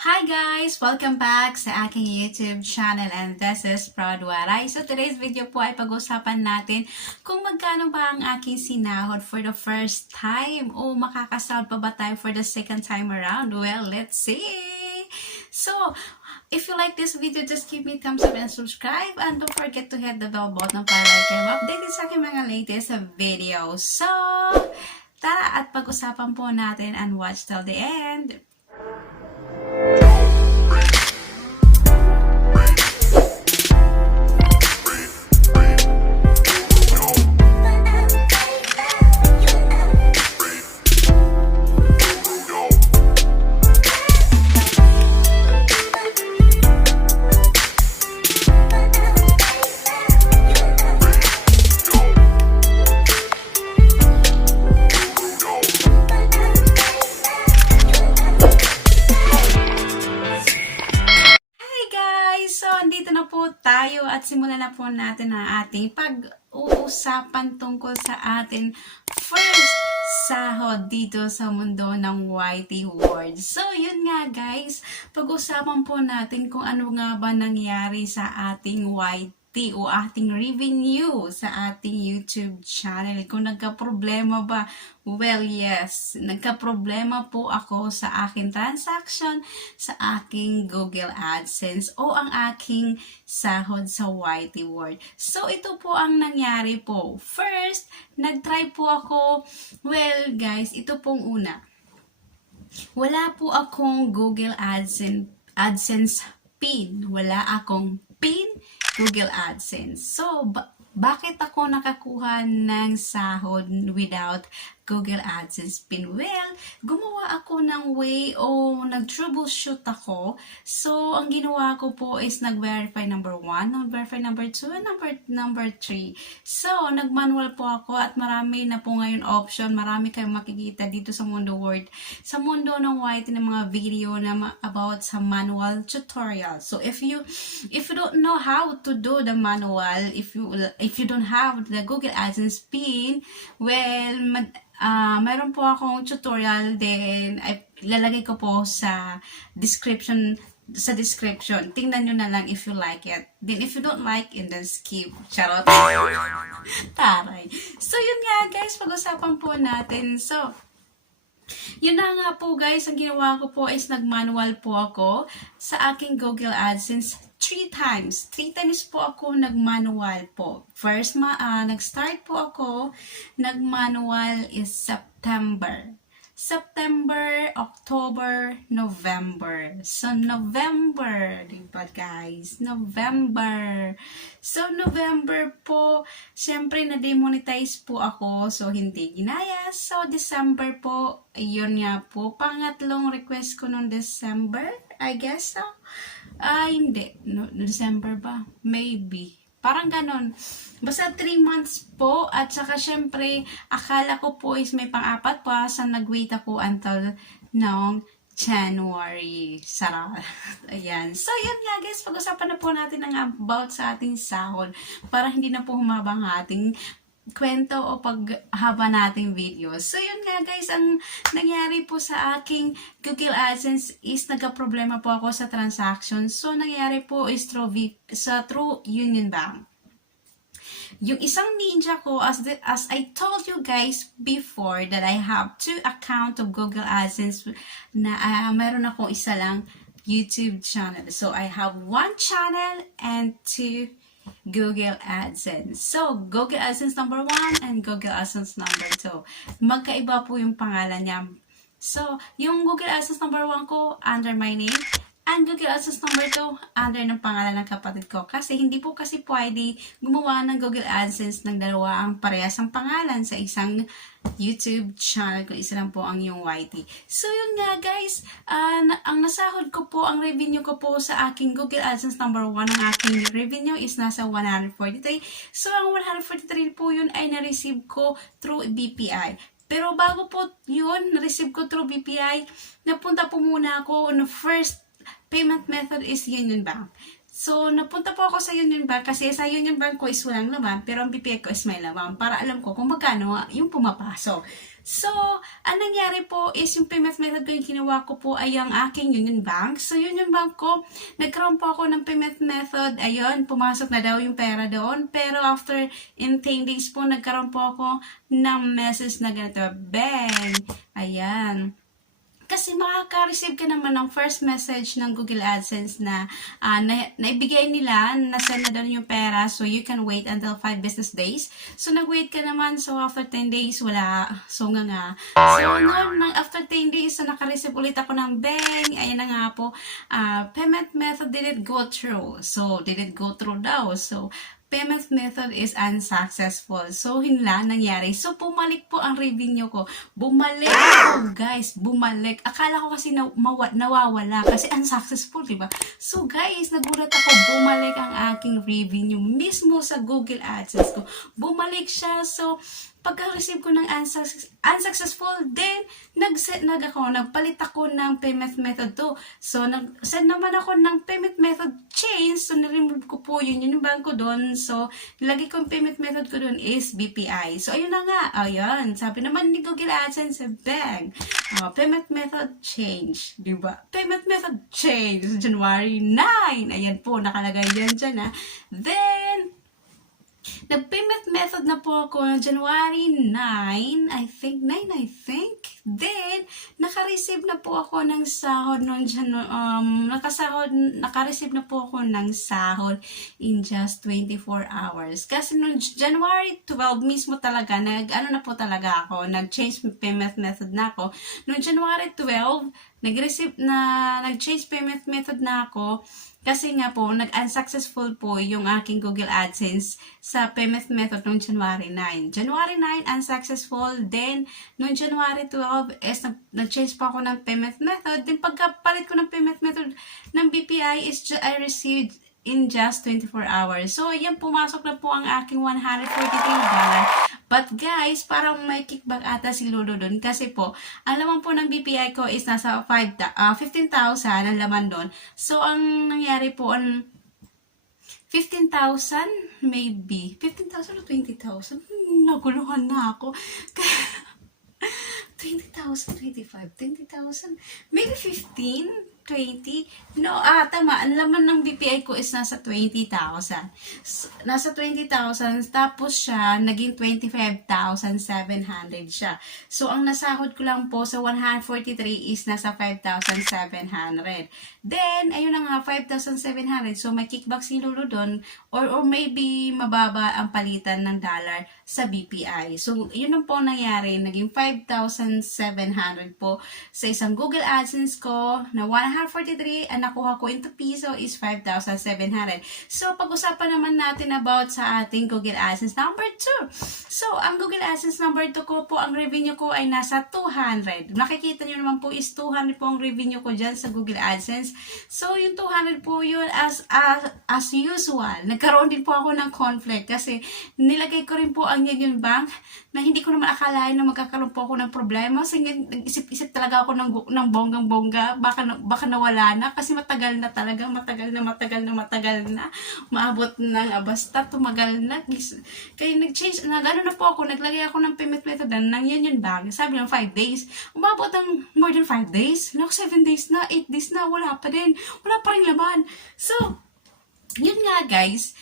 Hi guys! Welcome back sa aking YouTube channel and this is Proud Waray. So today's video po ay pag-usapan natin kung magkano ba ang aking sinahod for the first time o makakasahod pa ba tayo for the second time around? Well, let's see! So, if you like this video, just give me a thumbs up and subscribe and don't forget to hit the bell button para kayo updated sa aking mga latest videos. So, tara at pag-usapan po natin and watch till the end. Tayo at simulan na po natin ang ating pag-uusapan tungkol sa ating first sahod dito sa mundo ng YT world. So, yun nga guys, pag-usapan po natin kung ano nga ba nangyari sa ating YT o ating revenue sa ating YouTube channel. Kung nagka-problema ba? Well, yes. Nagka-problema po ako sa aking transaction sa aking Google ADSENCE o ang aking sahod sa YT World. So, ito po ang nangyari po. First, nag-try po ako. Well, guys, ito pong una. Wala po akong Google ADSENCE PIN. Wala akong PIN Google ADSENCE. So, bakit ako nakakuha ng sahod without Google AdSense PIN? Well, gumawa ako ng way o nag-troubleshoot ako. So, ang ginawa ko po is nag-verify number 1, nag-verify number 2, and number 3. So, nag-manual po ako at marami na po ngayon option. Marami kayong makikita dito sa Mundo World. Sa mundo ng YT ng mga video na about sa manual tutorial. So, if you don't know how to do the manual, if you don't have the Google AdSense PIN, well, mayroon po akong tutorial din ay ilalagay ko po sa description. Tingnan nyo na lang if you like it. Then if you don't like it, then skip. Charot. Taray. So yun nga guys, pag-usapan po natin. So, yun na nga po guys, ang ginawa ko po is nag-manual po ako sa aking Google AdSense 3 times. 3 times po ako nag-manual po. First, nag-start po ako, nag-manual is September, October, November. So, November, diba guys? November. So, November po, syempre na-demonetize po ako. So, hindi ginaya. So, December po, ayun nga po. Pangatlong request ko noong December, I guess so. Hindi. No, December ba? Maybe. Parang ganon. Basta 3 months po. At saka syempre, akala ko po is may pang-apat pa. So, nag-wait ako until noong January. Sarap. Ayan. So, yun nga guys. Pag-usapan na po natin ang about sa ating sahod. Para hindi na po humabang ating kwento o paghaba nating video. So, yun nga guys, ang nangyari po sa aking Google AdSense is nagka-problema po ako sa transaction. So, nangyari po is through Union Bank. Yung isang ninja ko, as I told you guys before that I have 2 accounts of Google AdSense na mayroon ako isa lang YouTube channel. So, I have 1 channel and 2 Google AdSense. So, Google AdSense number 1 and Google AdSense number 2. Magkaiba po yung pangalan niya. So, yung Google AdSense number 1 ko, under my name. And Google AdSense number 2, under ng pangalan ng kapatid ko. Kasi hindi po kasi pwede gumawa ng Google AdSense ng dalawa ang parehas ang pangalan sa isang YouTube channel kung isa lang po ang yung YT. So yun nga guys, ang nasahod ko po, ang revenue ko po sa aking Google AdSense number 1, ang aking revenue is nasa 143. So ang 143 po yun ay na-receive ko through BPI. Pero bago po yun, na-receive ko through BPI, napunta po muna ako on first payment method is Union Bank. So, napunta po ako sa Union Bank kasi sa Union Bank ko is walang laman, pero ang BPI ko is may laman para alam ko kung magkano yung pumapasok. So, ang nangyari po is yung payment method ko yung ginawa ko po ay ang aking Union Bank. So, Union Bank ko, nagkaroon po ako ng payment method. Ayun, pumasok na daw yung pera doon. Pero after in 10 days po, nagkaroon po ako ng message na ganito. Bang! Ayan. Kasi makaka-receive ka naman ng first message ng Google AdSense na naibigay nila, na-send na doon yung pera, so you can wait until 5 business days. So, nag-wait ka naman, so after 10 days, wala. So, nga. So, noon, after 10 days, so naka-receive ulit ako ng bang. Ayan na nga po, payment method didn't go through. So, didn't go through daw. So, payment method is unsuccessful. So, yun lang nangyari. So, bumalik po ang revenue ko. Bumalik. Oh, guys, bumalik. Akala ko kasi nawawala kasi unsuccessful, diba? So, guys, nagulat ako. Bumalik ang aking revenue mismo sa Google AdSense ko. Bumalik siya. So, pagka-receive ko ng unsuccessful, then nagpalit ako ng payment method to. So, nag-send naman ako ng payment method change. So, na-remove ko po yun yung bank ko doon. So, nilagay ko yung payment method ko doon is BPI. So, ayun na nga. Ayun. Sabi naman ni Google AdSense, bang. Payment method change. Diba? Payment method change. January 9. Ayan po. Nakalagay yan dyan, ha. Then, nag-payment method na po ako January 9, I think. Then, naka-receive na po ako ng sahod noon. Naka-receive na po ako ng sahod in just 24 hours. Kasi noong January 12 mismo talaga, nag-change payment method na ako. Noong January 12, nag-change payment method na ako. Kasi nga po, nag-unsuccessful po yung aking Google AdSense sa payment method noong January 9. January 9, unsuccessful. Then, noong January 12, nag-change pa ako ng payment method. Then, pagkapalit ko ng payment method ng BPI is I received in just 24 hours. So, yan, pumasok na po ang aking $143. But guys, parang may kickback ata si Lolo doon. Kasi po, ang laman po ng BPI ko is nasa 15,000 ang laman doon. So, ang nangyari po, 15,000 maybe. 15,000 o 20,000? Naguluhan na ako. 20,000, 25, 20,000, maybe 15, 20. No, tama. Ang laman ng BPI ko is nasa 20,000. Nasa 20,000, tapos siya, naging 25,700 siya. So, ang nasahod ko lang po sa 143 is nasa 5,700. Then, ayun na nga, 5,700. So, may kickback si Lolo doon, or maybe mababa ang palitan ng dollar sa BPI. So, yun ang po nangyari. Naging 5,700 po sa isang Google AdSense ko na 143, ang nakuha ko into piso is 5,700. So, pag-usapan naman natin about sa ating Google AdSense number 2. So, ang Google AdSense number 2 ko po, ang revenue ko ay nasa 200. Nakikita nyo naman po is 200 po ang revenue ko dyan sa Google AdSense. So, yung 200 po yun as usual. Nagkaroon din po ako ng conflict kasi nilagay ko rin po ang Union Bank na hindi ko naman akalain na magkakaroon po ako ng problema. So, nag-isip talaga ako ng bonggang-bongga. Baka nawala na kasi matagal na talaga. Matagal na. Maabot ng basta tumagal na. Kaya nag-change, ano na po ako, naglagay ako ng payment method ng Union Bank. Sabi ng 5 days. Umabot ng more than 5 days. 7 days na, 8 days na, wala pa din. Wala pa rin laman. So, yun nga guys,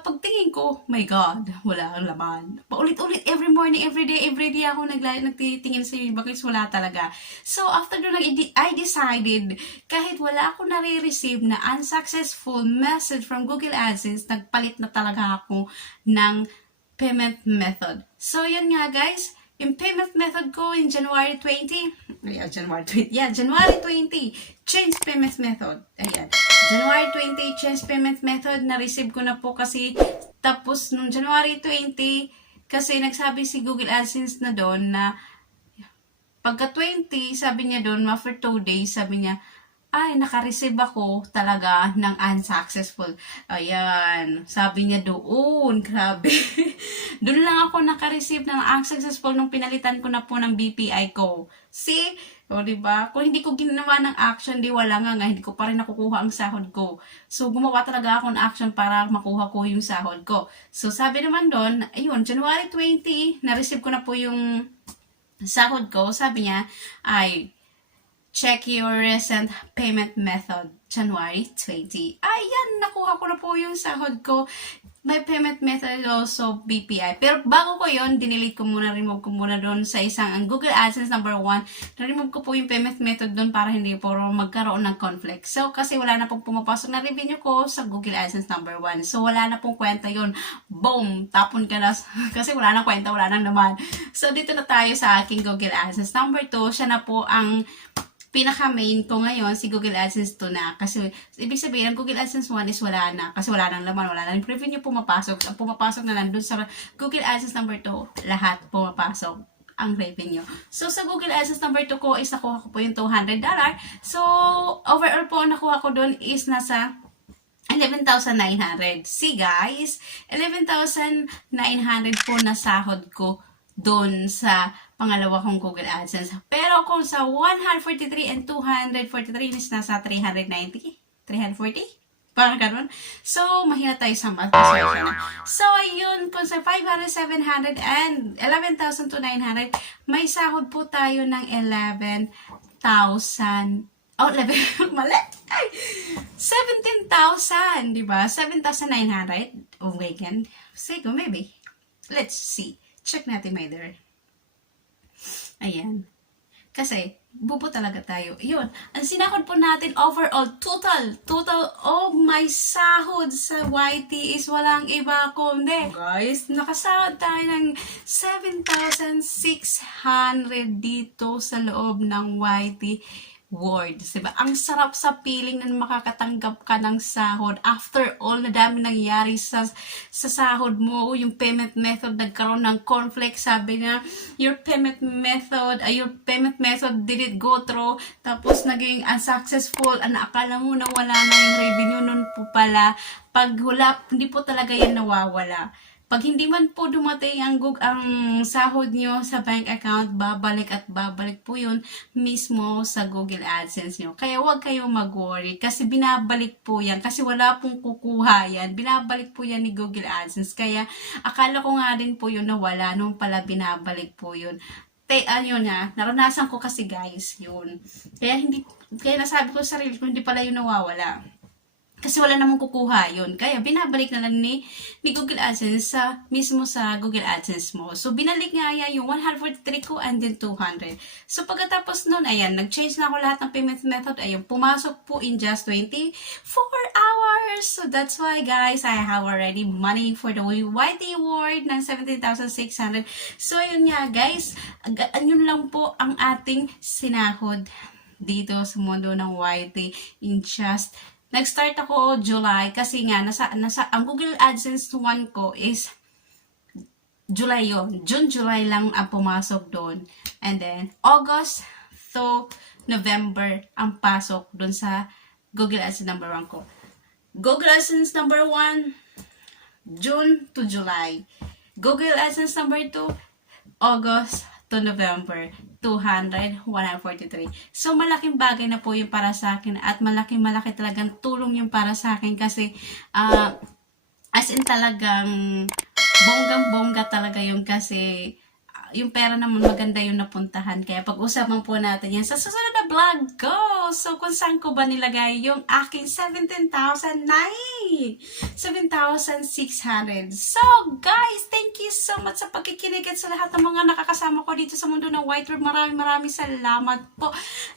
pagtingin ko, my God, wala ang laman. Paulit-ulit, every morning, every day ako nagtitingin sa yung bakit wala talaga. So, after doon, I decided, kahit wala ako nare-receive na unsuccessful message from Google AdSense, nagpalit na talaga ako ng payment method. So, yun nga guys, yung payment method ko in January 20, change payment method. Ayan. January 20, change payment method. Na-receive ko na po kasi. Tapos, nung January 20, kasi nagsabi si Google AdSense na doon na pagka 20, sabi niya doon, after 2 days, sabi niya, ay, naka-receive ako talaga ng unsuccessful. Ayan. Sabi niya doon. Grabe. Doon lang ako naka-receive ng unsuccessful nung pinalitan ko na po ng BPI ko. See? O, diba? Kung hindi ko ginawa ng action, di wala nga, hindi ko pa rin nakukuha ang sahod ko. So, gumawa talaga ako ng action para makuha ko yung sahod ko. So, sabi naman doon, ayun, January 20, na-receive ko na po yung sahod ko, sabi niya, ay, check your recent payment method, January 20. Ayan, nakuha ko na po yung sahod ko. May payment method also BPI. Pero bago ko yon, dinilit ko muna, remove ko muna doon sa isang ang Google AdSense number 1. Na-remove ko po yung payment method doon para hindi po magkaroon ng conflict. So, kasi wala na pong pumapasok na revenue ko sa Google AdSense number 1. So, wala na pong kwenta yon. Boom! Tapon ka na. Kasi wala na kwenta, wala nang naman. So, dito na tayo sa aking Google AdSense number 2. Siya na po ang pinaka-main ko ngayon, si Google AdSense 2 na. Kasi, ibig sabihin, ang Google AdSense 1 is wala na. Kasi wala nang laman, wala nang revenue pumapasok. Ang pumapasok na lang dun sa Google AdSense number 2, lahat pumapasok ang revenue. So, sa Google AdSense number 2 ko is nakuha ko po yung $200. So, overall po, nakuha ko dun is nasa 11,900. See guys, 11,900 po na sahod ko doon sa pangalawa kong Google AdSense. Pero kung sa 143 and 243 is nasa 390, 340, parang ganun. So, mahina tayo sa math. So, ayun, kung sa 500, 700, and 11,900, may sahod po tayo ng 11,000. Oh, 11, mali. Ay, 17,000, di ba? 7,900. Oh, weekend. Sige, maybe. Let's see. Check natin, my dear. Ayan. Kasi, bubo talaga tayo. Yun. Ang sinahod po natin overall, total of my sahod sa YT is walang iba kundi. Guys, nakasahod tayo ng 7,600 dito sa loob ng YT words, diba? Ang sarap sa feeling na makakatanggap ka ng sahod after all na dami nangyari sa sahod mo, yung payment method nagkaroon ng conflict, sabi nga your payment method didn't go through, tapos naging unsuccessful, akala mo na wala na yung revenue, nun po pala pag hula, hindi po talaga yan nawawala. Pag hindi man po dumating ang sahod nyo sa bank account, babalik at babalik po yun mismo sa Google AdSense nyo. Kaya huwag kayong mag-worry kasi binabalik po yan. Kasi wala pong kukuha yan. Binabalik po yan ni Google AdSense. Kaya akala ko nga din po yun na wala. Nung pala binabalik po yun. Naranasan ko kasi guys yun. Kaya nasabi ko sa sarili ko, hindi pala yun nawawala. Kasi wala namang kukuha yun. Kaya binabalik na lang ni Google AdSense mismo sa Google AdSense mo. So, binalik nga yan yung 143 ko and then 200. So, pagkatapos nun, ayan, nag-change na ako lahat ng payment method. Ayun, pumasok po in just 24 hours. So, that's why, guys, I have already money for the YT award ng 17,600. So, ayun nga, guys. Yun lang po ang ating sinahod dito sa mundo ng YT in just nag-start ako July kasi nga ang Google AdSense 1 ko is July yun. July lang ang pumasok doon. And then August to November ang pasok doon sa Google AdSense number 1 ko. Google AdSense number 1 June to July. Google AdSense number 2 August to November. 200, 143. So, malaking bagay na po yung para sa akin at malaki talagang tulong yung para sa akin kasi as in talagang bonggang-bongga talaga yung kasi yung pera naman maganda yung napuntahan. Kaya pag-usapan po natin yan sa susunod na vlog ko. So, kung saan ko ba nilagay yung aking 17,600. So, guys, thank you so much sa pagkikinig at sa lahat ng mga nakakasama ko dito sa mundo ng White Room. Maraming salamat po.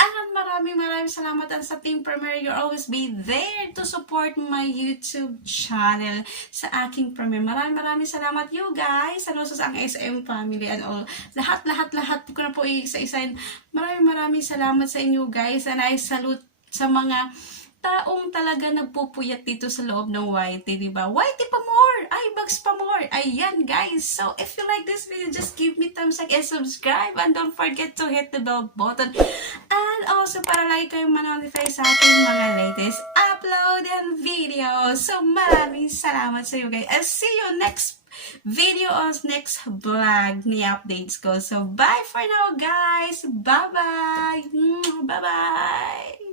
At maraming salamat at sa Team Premier. You'll always be there to support my YouTube channel sa aking Premier. Maraming salamat you guys. Ano sa ang SM family and all. Lahat ko na po isa-isahin. Maraming salamat sa inyo guys and I salute sa mga taong talaga nagpupuyat dito sa loob ng YT, diba? YT pa more! Ay, bugs pa more! Ayan guys! So, if you like this video, just give me thumbs up and subscribe and don't forget to hit the bell button. And also, para lagi kayong ma-notify sa aking mga latest upload and videos. So, maraming salamat sa iyo guys. I'll see you next video on next vlog ni updates ko. So, bye for now, guys. Bye-bye. Bye-bye.